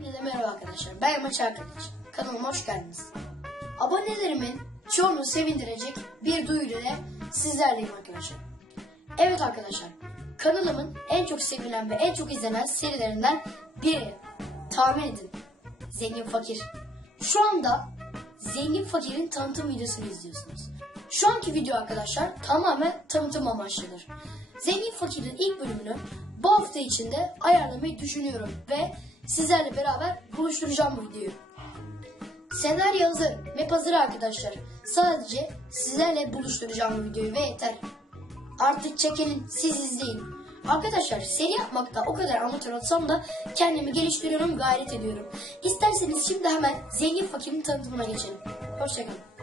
Hepinize merhaba arkadaşlar. Ben Maç Arkadaş. Kanalıma hoş geldiniz. Abonelerimin çoğunu sevindirecek bir duyuru ile sizlerleyim arkadaşlar. Evet arkadaşlar. Kanalımın en çok sevilen ve en çok izlenen serilerinden biri. Tahmin edin. Zengin Fakir. Şu anda Zengin Fakir'in tanıtım videosunu izliyorsunuz. Şu anki video arkadaşlar tamamen tanıtım amaçlıdır. Zengin Fakir'in ilk bölümünü bu hafta içinde ayarlamayı düşünüyorum ve sizlerle beraber buluşturacağım bu videoyu. Senaryo hazır, map hazır arkadaşlar. Sadece sizlerle buluşturacağım bu videoyu ve yeter. Artık çekenin siz izleyin. Arkadaşlar seri yapmakta o kadar amatör olsam da kendimi geliştiriyorum, gayret ediyorum. İsterseniz şimdi hemen zengin fakirin tanıtımına geçelim. Hoşçakalın.